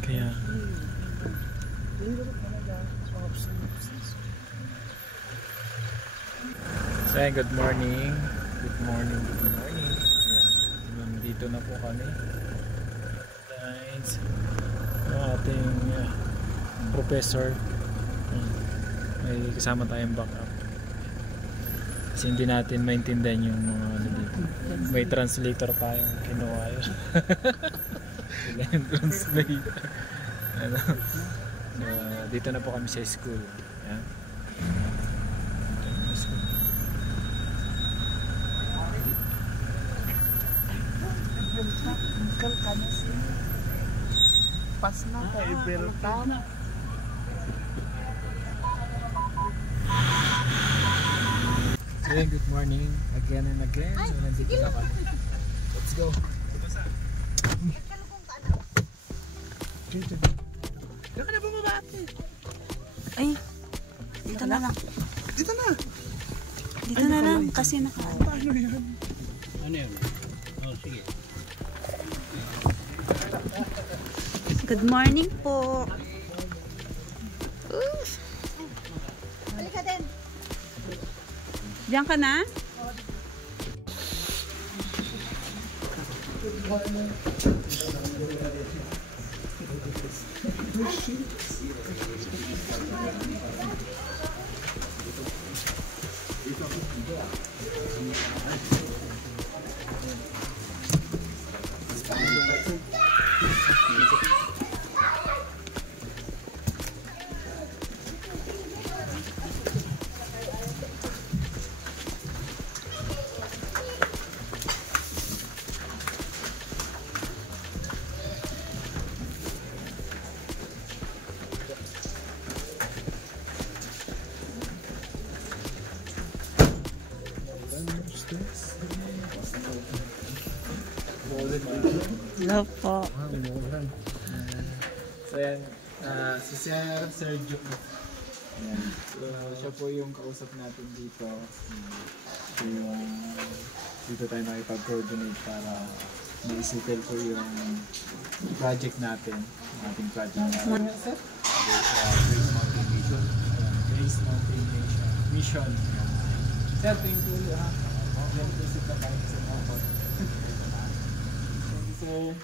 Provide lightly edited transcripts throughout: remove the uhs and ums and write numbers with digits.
Kaya so good morning. Good morning. Nandito na po kami guys. Ang ating professor, may kasama tayong backup kasi hindi natin maintindihan yung mga ano dito. May translator tayong kinuha yun. Sila yung translator. Ano? So, dito na po kami sa school. Yan. Pas na kay Berta. So, good morning again and again. So, nandito na kami. Let's go. Diyan ka na bumabati. Ay, dito na lang. Dito na. Dito na lang kasi naka... Paano yan? Ano yun? Oh, sige. Good morning po. Halika din. Diyan ka na? Hello po. So yan, si Sir Sergio po. So, siya po yung kausap natin dito. So, dito tayo nakipag-coordinate para ma-settle po yung project natin. Yung ating project natin. Grace Mountain Mission. Grace Mountain Mission. Sir, thank you ha. Diyan po sila tayo sa mga. Thank you, sir.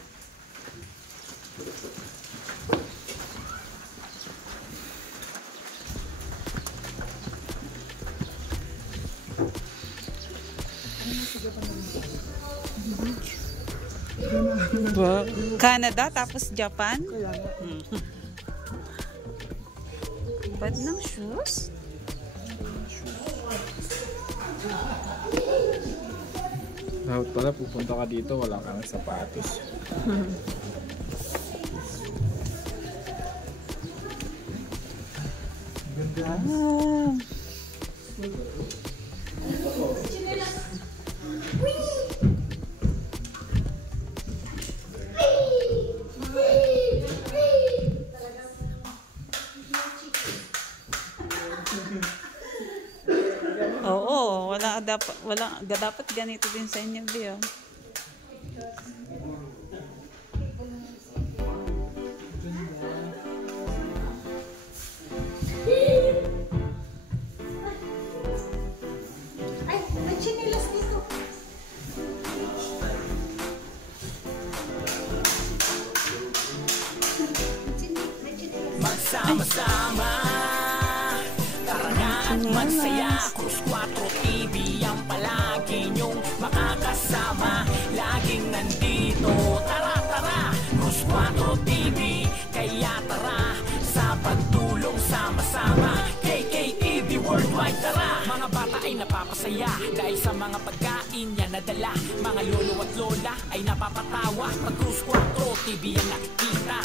Canada tapos Japan. Ba't ng shoes? Dapat pala pupunta ka dito, wala kang sapatos. Oh. Oo, dapat ganito din sa inyo, Bio. Ay, may chinilas dito. Magsama-sama, karangan at magsaya. Cruz 4 TV ang palagi nyong makakasama. Laging nandito, tara tara, Cruz 4 TV. Kaya tara, sa pagtulong sama-sama. KKTV Worldwide, tara. Mga bata ay napapasaya dahil sa mga pagkain niya nadala. Mga lolo at lola ay napapatawa pag Cruz 4 TV ang nakikita.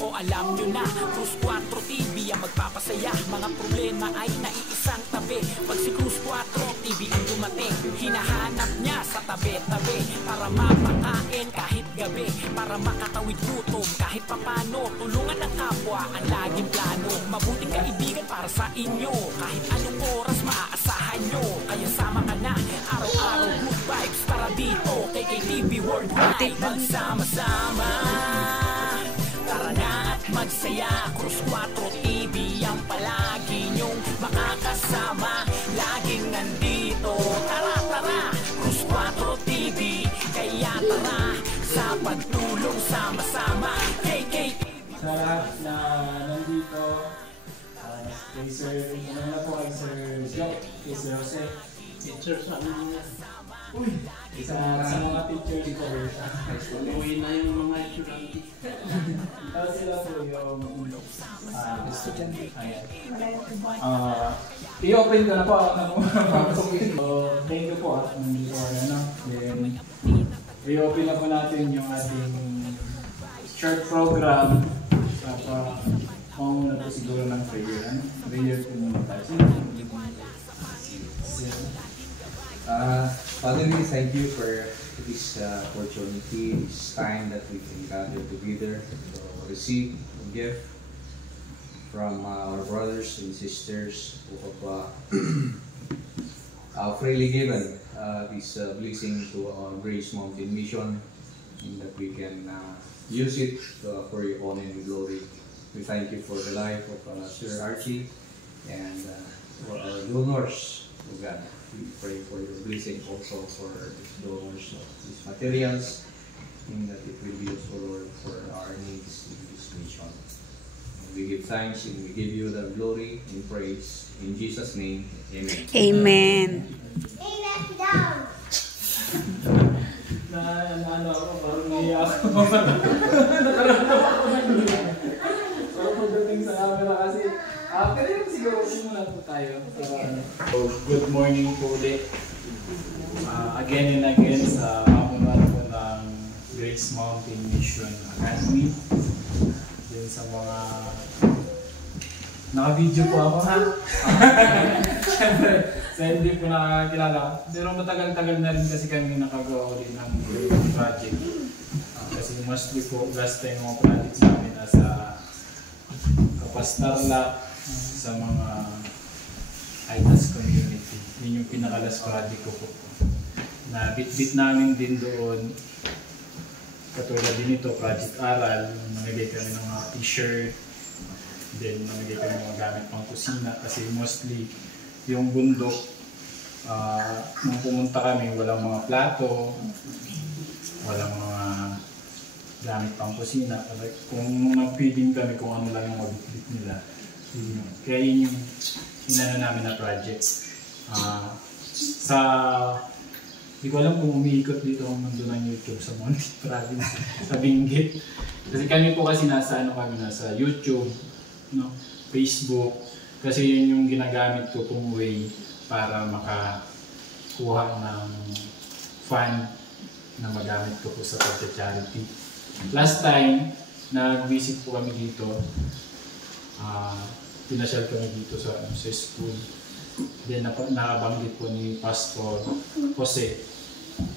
O alam nyo na, Cruz 4 TV ang magpapasaya. Mga problema ay naiisang tabi pag si Cruz 4 TV ang dumating. hinahanap niya sa tabi-tabi para mapakain kahit gabi, para makatawid gutom kahit papano. Tulungan ng kapwa ang laging plano, mabuting kaibigan para sa inyo, kahit anong oras maaasahan nyo. Kaya sama ka na, araw-araw good vibes, tara dito KKTV Worldwide. Magsama-sama, tara na at magsaya. Cruz 4 TV ang palagi nyong makakasama, laging nandito. Tara, tara, Cruz 4 TV, kaya tara sa pagtulong sama-sama. KKTV. Sa lahat na nandito, kay Sir, na po kay Sir Joe, kay Sir Jose. Teacher sa ano niya. Uy! Sa mga teacher dito. Uwi na yung mga estudyante. Ito sila po yung estudyante. Ayan. I-open ko na po. Thank you po. Nandito ano. Then, i-open na po natin yung ating short program. Muna po siguro ng prayer. Prayer po muna tayo. Father, we thank you for this opportunity, this time that we can gather together to receive a gift from our brothers and sisters who have freely given this blessing to our Grace Mountain Mission, and that we can use it for your honor and glory. We thank you for the life of Sir Archie and for our donors, oh God. We pray for your blessing also for these donors of these materials, and that it will be useful, Lord, for our needs in this mission. And we give thanks and we give you the glory and praise. In Jesus' name, amen. Amen. Amen down. Ano ako, parang niya ako. Nakaramdam ako ng niya. So, pagdating sa camera kasi, pero yung siguro muna po tayo. So, good morning po ulit. Again and again sa pamunuan po ng Grace Mountain Mission Academy. Then sa mga naka-video po ako ha. Sa hindi po nakakilala. Pero matagal-tagal na rin kasi kami nakagawa ulit ng project. Kasi mostly po last time mga projects namin nasa Kapastarla sa mga ITAS community. Yun yung pinakalas project ko po. Na bit-bit namin din doon. Katulad din ito, project aral. Namigay kami ng mga t-shirt. Then namigay kami ng mga gamit pang kusina. Kasi mostly yung bundok, nung pumunta kami, walang mga plato, walang mga gamit pang kusina. Kung nag-feeding kami kung ano lang yung mabitbit nila. Kaya yun yung inano namin na project. Hindi ko alam kung umiikot dito ang mundo ng YouTube sa Monte Province, sa Benguet. Kasi kami po kasi nasa YouTube, no? Facebook. Kasi yun yung ginagamit ko kung way para makakuha ng fund na magamit ko po sa pagka-charity. Last time, nag-visit po kami dito. Pinasyal kami dito sa school. Then nakabanggit po ni Pastor Jose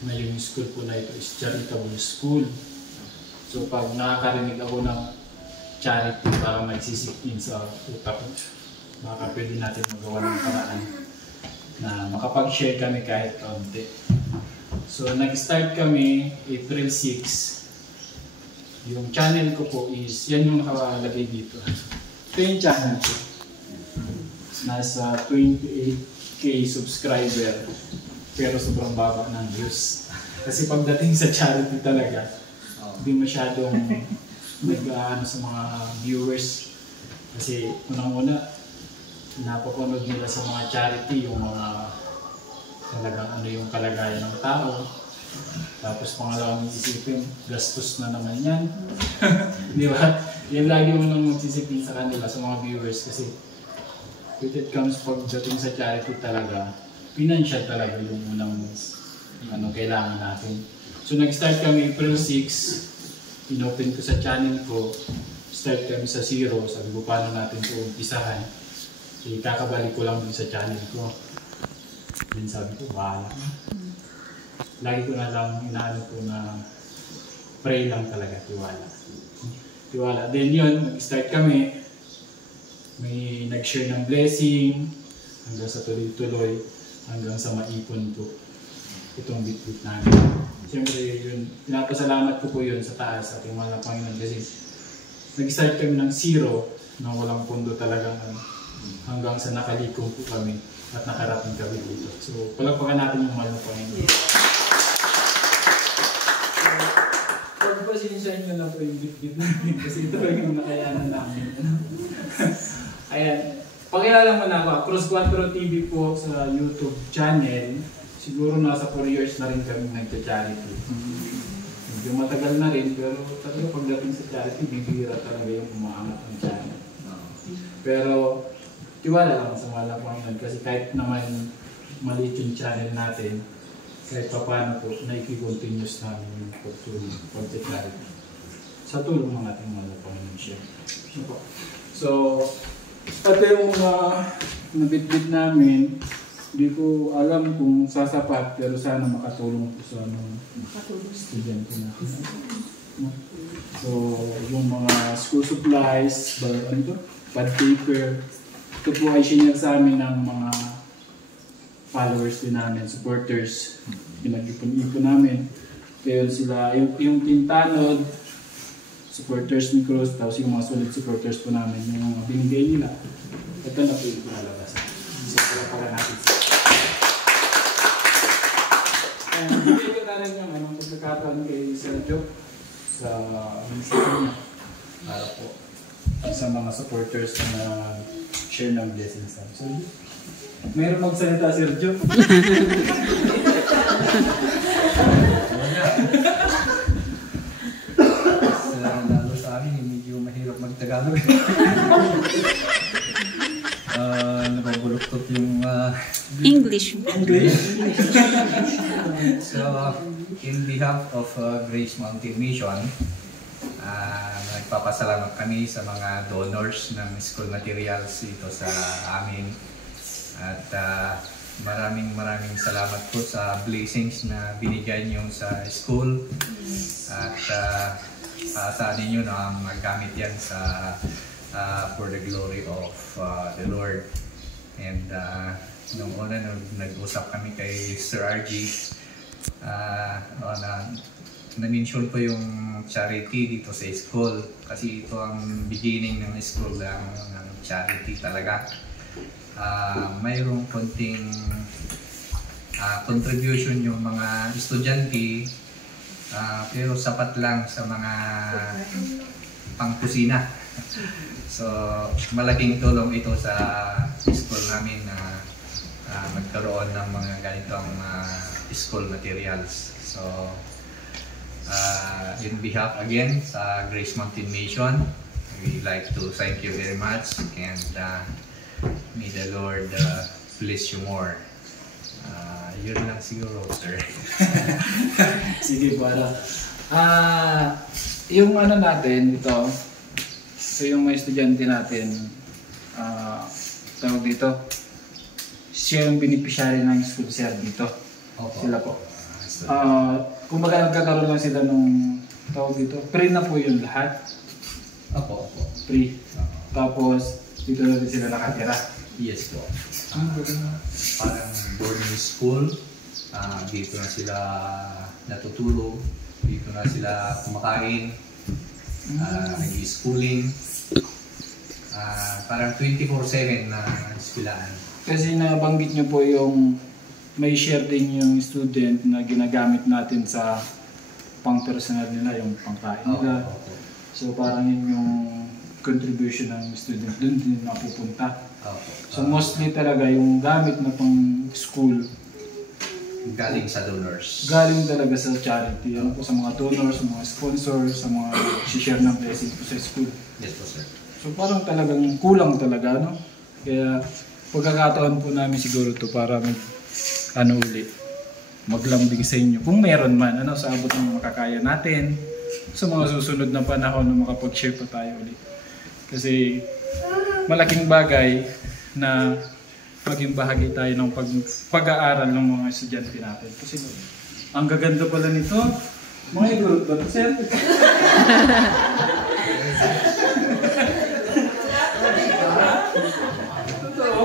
na yung school po na ito is charitable school. So pag nakakarinig ako ng charity, parang nagsisipin sa utak ko, baka pwede natin magawa ng paraan na makapag-share kami kahit kaunti. So nag-start kami April 6. Yung channel ko po is, yan yung nakalagay dito. Ito yung channel ko. Nasa 28k subscriber, pero sobrang baba ng views. Kasi pagdating sa charity talaga, hindi masyadong nag-aano sa mga viewers. Kasi unang-una, napapanood nila sa mga charity yung mga talagang ano yung kalagayan ng tao. Tapos pangalawang isipin, gastos na naman yan. Di ba? Yan lagi mo nang magsisipin sa kanila, sa mga viewers. Kasi when it comes pagdating sa charity talaga, financial talaga yung unang kailangan natin. So nag-start kami April 6, inopen ko sa channel ko, start kami sa 0, sabi ko paano natin ito umpisahan. Kakabalik ko lang din sa channel ko. Then sabi ko, bahala na. Lagi ko na lang inaano ko na pray lang talaga, tiwala. Tiwala. Then yun, nag-start kami. May nag-share ng blessing hanggang sa tuloy-tuloy, hanggang sa maipon po itong bit-bit namin. Siyempre yun, pinapasalamat ko po yun sa taas sa ating mahal na Panginoon kasi nag-start kami ng zero na walang pundo talagang hanggang sa nakalikom po kami at nakarating kami dito. So palagpakan natin yung mahal na Panginoon. Pagpasinsahin nyo na po yung bit-bit namin kasi ito yung nakayanan namin. Ayan, pakilala mo na ako, Cruz 4 TV po sa YouTube channel. Siguro nasa 4 years na rin kami nagcha-charity. Medyo matagal na rin, pero talaga pagdating sa charity, bibihira talaga yung umaangat ang channel. Pero tiwala lang sa mahal na Panginoon kasi kahit naman maliit yung channel natin, kahit pa paano po, naiki-continuous namin yung pag-charity. Sa tulong ng ating mahal na Panginoon siya. So, ito yung mga nabitbit namin. Hindi ko alam kung sasapat, pero sana makatulong po sa estudyante natin. So, yung mga school supplies, pad paper, ito po ay sinare sa amin ng mga followers din namin, supporters. Pinag-ipon-ipon namin. Kaya sila, yung tintanod, supporters ni Cruz, tapos yung mga solid supporters po namin, yung mga binigay nila. Ito na po yung pinalabas. So, pala natin. Bigay ko na rin yung anong pagkakataon kay Sergio sa ministry niya para po sa mga supporters na share ng blessings namin. So, mayroon magsalita, Sergio? Lalo sa amin, medyo mahirap mag-Tagalog. Nababuluktot yung English. So, in behalf of Grace Mountain Mission, nagpapasalamat kami sa mga donors ng school materials dito sa amin. At maraming salamat po sa blessings na binigay niyo sa school. At sa ninyo na magamit yan for the glory of the Lord. And nung una nag-usap kami kay Sir RG, na-mention po yung charity dito sa school kasi ito ang beginning ng school ng charity talaga. Mayroong konting contribution yung mga estudyante, pero sapat lang sa mga pangkusina. So, malaking tulong ito sa school namin na magkaroon ng mga ganitong school materials. So, in behalf again sa Grace Mountain Mission, we like to thank you very much and may the Lord bless you more. Yun lang siguro, sir. Sige, para. Yung ano natin ito, so yung mga estudyante natin, tawag dito, siya yung beneficiary ng school share dito. Opo. Sila po. Kung magkakaroon lang sila nung tawag dito, free na po yung lahat. Opo. Free. Tapos, dito na din sila nakatira. Yes po. Parang boarding school, dito na sila natutulog, dito na sila kumakain, nag-schooling, parang 24/7 na eskwelahan. Kasi nabanggit nyo po yung may share din yung student na ginagamit natin sa pang-personal nila, yung pangkain nila. So parang yun yung contribution ng student dun din napupunta. So mostly talaga yung gamit na pang school galing sa donors. Galing talaga sa charity. Ano po, sa mga donors, sa mga sponsors, sa mga share ng blessings po sa school. Yes po, sir. So parang talagang kulang talaga, no? Kaya pagkakataon po namin siguro to para maglambing sa inyo. Kung meron man, sa abot ng makakaya natin, sa mga susunod na panahon na makapag-share pa tayo ulit. Kasi malaking bagay na maging bahagi tayo ng pag-aaral ng mga estudyante natin. Kasi ang gaganda pala nito. Mga igurot ba ito, sir? Totoo.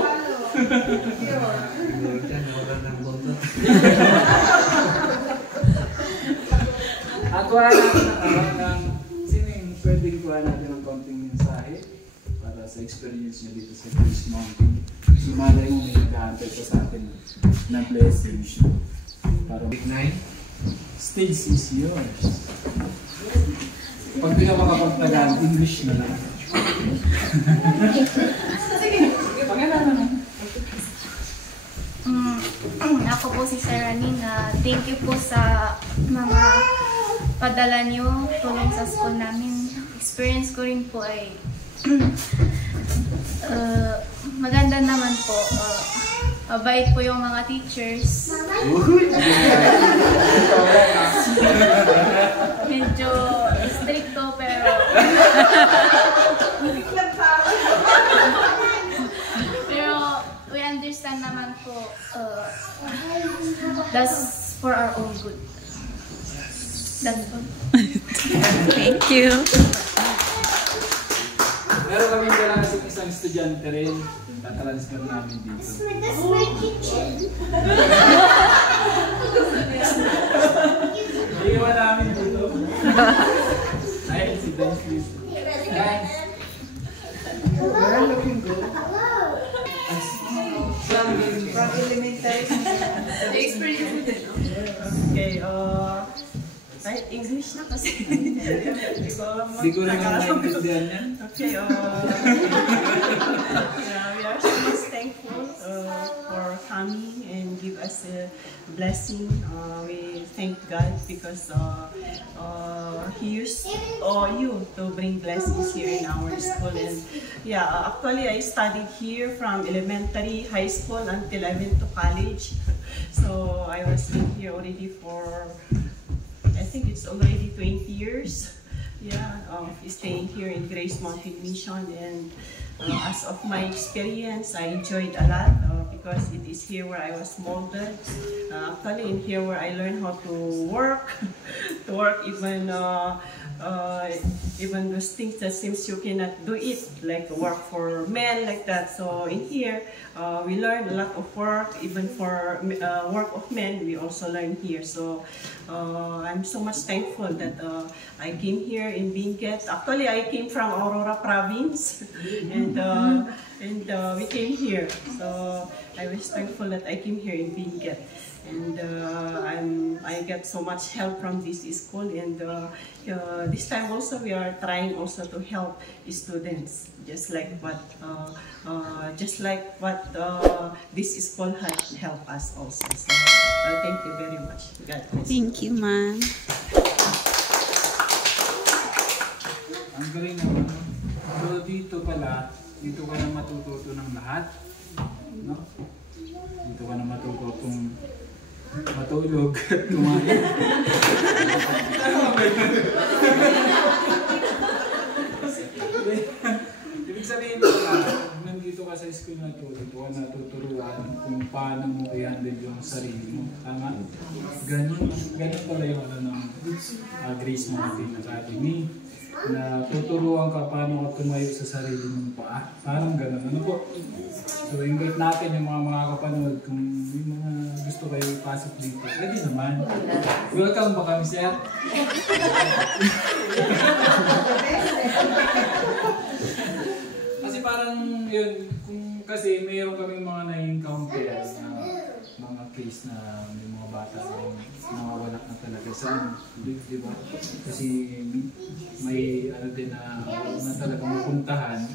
Kuha natin ng sino yung pwedeng kuha natin ng konting mensahe para sa experience nyo dito sa Grace Mountain. Si Malay mo may nag-aantay pa sa atin na blessing. Para Big 9, stage is yours. Pag di ka makapagtagal, English na lang. Pangalanan na. Ako po si Sarah Nina. Thank you po sa mga padala niyo, tulong sa school namin. Experience ko rin po ay maganda naman po. Mabait po yung mga teachers. Medyo stricto pero pero we understand naman po that's for our own good. That's all. Thank you. Meron kami kailangan sa isang estudyante rin. Tatransfer namin dito. That's my kitchen. Iiwan namin dito. Ayun si Dan, please. Dan. You're looking good. From elementary. The experience. Okay, kahit English na kasi. Hindi ko rin naintindihan yan. Okay, yeah, we are so much thankful for coming and give us a blessing. We thank God because He used you to bring blessings here in our school. And yeah, actually I studied here from elementary, high school until I went to college. So I was in here already for, I think it's already 20 years. Yeah, staying here in Grace Mountain Mission, and as of my experience, I enjoyed a lot because it is here where I was molded. Actually, in here where I learned how to work, even those things that seems you cannot do it, like work for men like that. So in here, we learn a lot of work, even for work of men, we also learn here. So I'm so much thankful that I came here in Benguet. Actually, I came from Aurora Province, and we came here. So I was thankful that I came here in Benguet. And I get so much help from this school, and this time also we are trying also to help students, just like what this school has helped us also. So thank you very much. God bless. Thank you, ma'am. Ang galing naman. So dito pala, dito ka na matututo ng lahat. No? Dito ka na matututong matulog at kumain. Ibig sabihin pala, nandito ka sa school na ito, dito ka natuturuan kung paano mo i-handle yung sarili mo. Tama? Ganun pala yung ng Grace Mountain Academy. Na tuturuan ka paano ka tumayo sa sarili mong paa. Parang gano'n. Ano po? So, invite natin yung mga kapanood kung may mga gusto kayo ipasok dito. Pwede naman. Welcome ba kami, sir? Kasi parang yun, kasi mayroon kaming mga na-encounter na mga case na may mga bata na nawawala na talaga sa di ba? Kasi may ano din na talaga mapuntahan.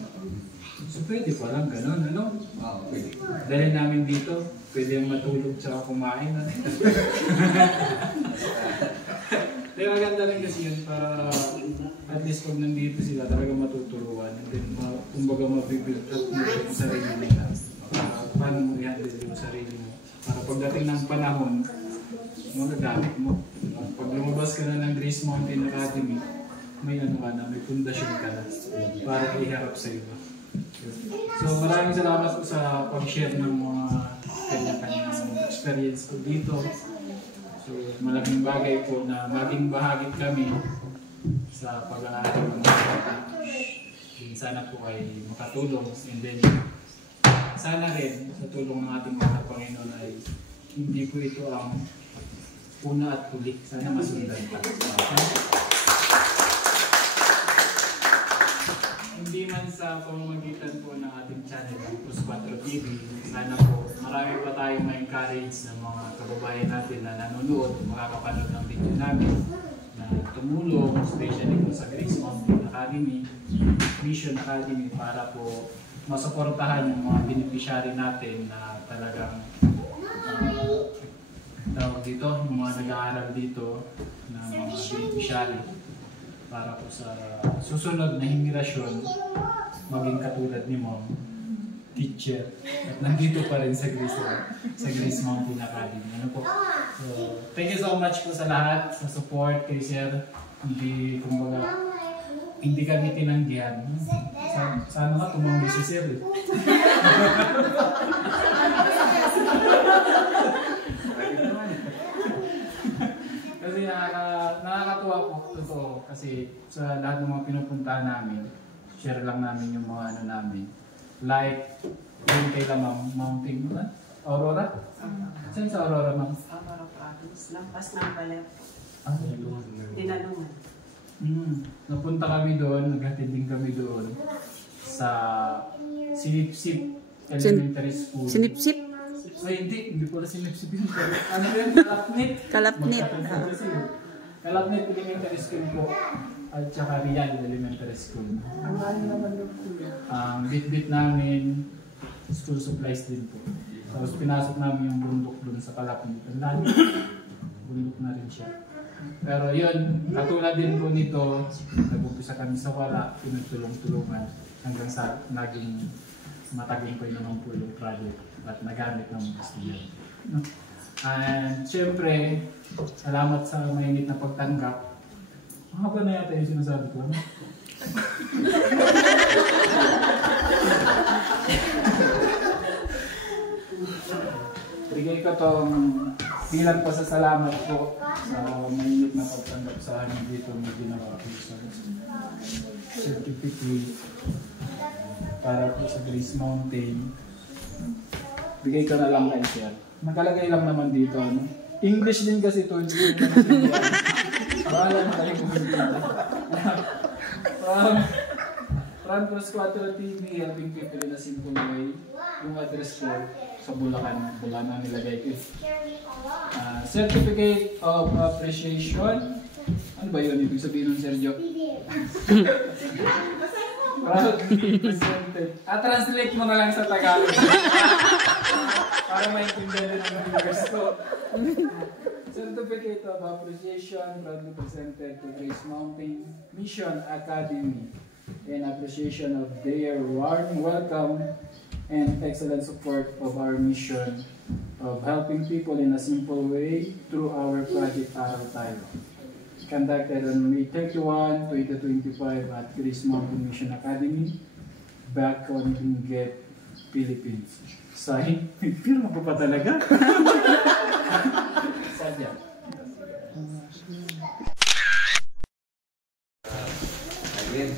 So pwede pa lang ganun, ano? Pwede. Dahil namin dito, pwede yung matulog tsaka kumain. Pero maganda rin kasi yun para at least pag nandito sila talaga matuturuan. And then kumbaga mabibuild up mo yung sarili nila. Paano mo i-handle yung sarili mo. Para pagdating ng panahon, magagamit mo. Pag lumabas ka na ng Grace Mountain Academy, may ano ka na, may pundasyon ka na para iharap sa iba. So maraming salamat po sa pag-share ng mga kanya-kanyang experience ko dito. So malaking bagay po na maging bahagi kami sa pag-aaral ng mga bata. Sana po ay makatulong, and then sana rin sa tulong ng ating mga Panginoon ay hindi po ito ang una at huli. Sana masundan pa. Hindi man sa pamamagitan po ng ating channel, ang Cruz 4 TV, sana po marami pa tayong ma-encourage ng mga kababayan natin na nanonood, makakapanood ng video namin, na tumulong, especially po sa Grace Mountain Academy, Mission Academy, para po masuportahan yung mga beneficiary natin na talagang tawag dito, yung mga nag-aaral dito na mga beneficiary, para po sa susunod na henerasyon maging katulad ni Mom, teacher, at nandito pa rin sa Grace Mountain Academy. Ano po? So, thank you so much po sa lahat, sa support kay Sir. Hindi kami tinanggihan. Sana ka tumanggi si Sir. Kasi nakakatuwa po, totoo. Kasi sa lahat ng mga pinupuntahan namin, share lang namin yung mga ano namin. Like, yung kay Lamang Mountain, Aurora? Saan sa Aurora, Ma'am? Aurora Province. Lampas ng Baler. Dinalungan. Dinalungan. Napunta kami doon, naghatid din kami doon sa Sinipsip Elementary School. Sinipsip? Ay, hindi pala Sinipsip yung ano yun? Kalapnit. Kalapnit. Kalapnit Elementary School po. At saka Rial Elementary School. Ang bit-bit namin, school supplies din po. Tapos pinasok namin yung bundok doon sa Kalapnit. Ang lalo, bundok na rin siya. Pero yun, katulad din po nito, nag-umpisa kami sa wala, pinagtulong-tulungan hanggang sa naging matagumpay naman po yung project at nagamit ng mga estudyante. And syempre, salamat sa mainit na pagtanggap. Mahaba na yata yung sinasabi ko. Bigay ko itong bilang pasasalamat po sa mainit na pagtanggap sa amin dito na ginawa ko sa certificate para po sa Grace Mountain. Bigay ko na lang kay Sir. Nakalagay lang naman dito. Ano? English din kasi ito. Bahala na kayo kung hindi. From Cruz 4 TV, helping people in a simple way. Yung address ko sa Bulacan na nilagay ko. Certificate of Appreciation. Ano ba yun? Ibig sabihin ng Sergio? Proudly presented. Translate mo na lang sa Tagalog. Para maintindihan din ang viewers ko. Certificate of Appreciation proudly presented to Grace Mountain Mission Academy in appreciation of their warm welcome and excellent support of our mission of helping people in a simple way through our project Aral Tayo, conducted on May 31, 2025 at Grace Mountain Mission Academy, back on Benguet, Philippines. Say, pirma ko pa talaga? Sadya. Again,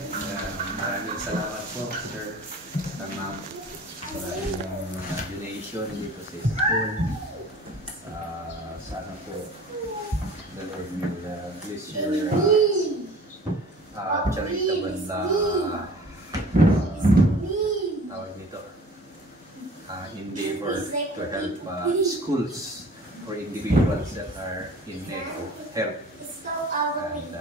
maraming salamat po, Sir and Ma'am, sa inyong donation dito sa school. Sana po the Lord will bless your charitable tawag dito, endeavor to help schools or individuals that are in need of help. And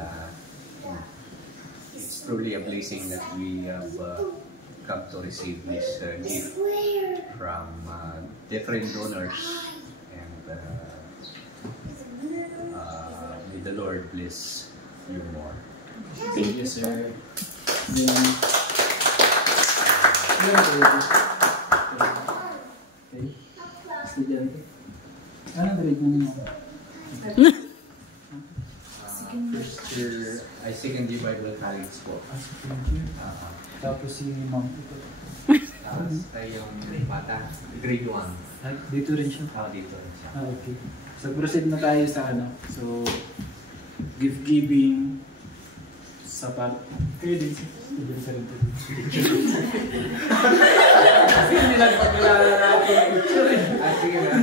it's truly a blessing that we have come to receive this gift from different donors, and may the Lord bless you more. Thank you, sir. Okay. Estudyante. Ano grade mo? First year, I second year Bible College po. Tapos si ma'am ito. Tapos tayo yung bata, grade 1. Ay, dito rin siya. Dito rin siya. Okay. So proceed na tayo sa ano. So gift giving sa kayo din siya. Hindi sa rin po. Kasi hindi lang pagkilala natin yung picture eh. Sige na.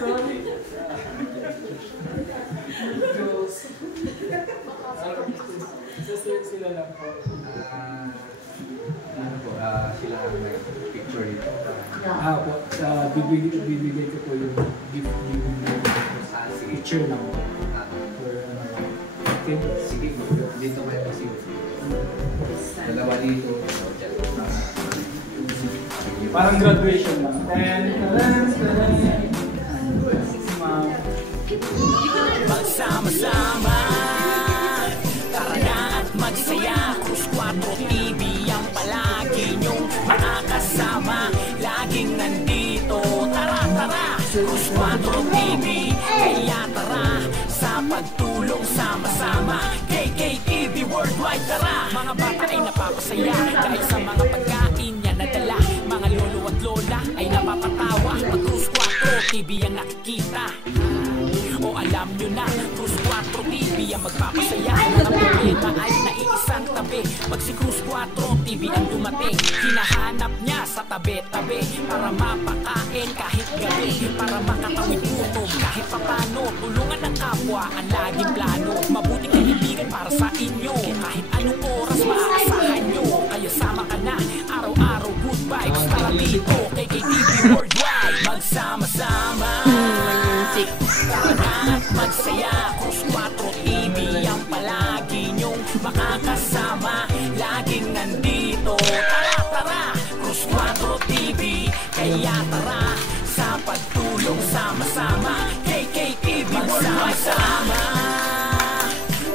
Sorry. Sila lang po. Ano po, sila nag-picture dito. Po, bibigay ko po yung gift giving picture lang po. For okay. Sige, dito kayo kasi. Dalawa dito. Parang graduation lang. Magsama-sama, tara na at magsaya. Cruz 4 TV ang palagi nyong makakasama. Laging nandito, tara-tara. Cruz 4 TV, kaya tara. Sa pagtulong sama-sama, KKTV Worldwide, tara. Mga bata ay napapasaya dahil sa mga pagkain niya nadala. Mga lolo at lola ay napapatawa pag Cruz 4 TV ang nakikita. O alam nyo na, Cruz 4 TV ang magpapasaya. Mga problema ay naiisang tabi. Pag si Cruz 4 TV ang dumating, hinahanap niya sa tabi-tabi para mapakain kahit gabi, para makatawid gutom kahit papano. Tulungan ng kapwa ang laging plano. Mabuting kaibigan para sa inyo, kahit anong oras maaasahan nyo. Kaya sama ka na, araw-araw good vibes. Tara dito, KKTV Worldwide. Magsama-sama, tara na at magsaya. Cruz 4 TV ang palagi nyong makakasama. Laging nandito, tara-tara. Cruz 4 TV, kaya tara. Sa pagtulong sama-sama, KKTV magsama-sama.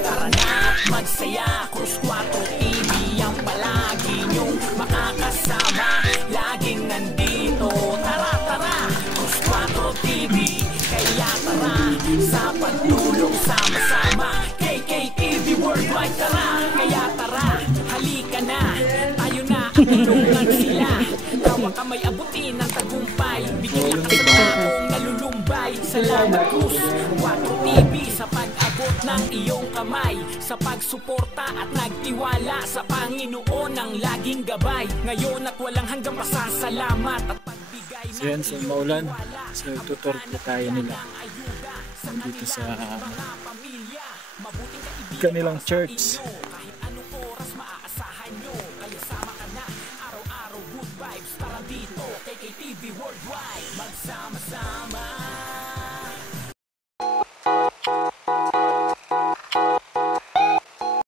Tara na at magsaya. Cruz 4 TV ang palagi nyong makakasama. Laging nandito, tara-tara. Cruz 4 TV, kaya tara. Sa pagtulong sama-sama, KKTV Worldwide, tara. Kaya tara, halika na. Tayo na at tulungan sila. Tawa ka may abutin ng tagumpay. Bigyan ka sa taong nalulumbay. Salamat Cruz 4 TV sa pag-abot ng iyong kamay, sa pagsuporta at nagtiwala sa Panginoon ang laging gabay. Ngayon at walang hanggang pasasalamat at pagbigay ng So yan, sa maulan. So tutor po tayo nila. Dito sa kanilang church. kahit anong oras maaasahan nyo. Kaya sama ka na, araw-araw good vibes. Tara dito, KKTV Worldwide. Magsama-sama.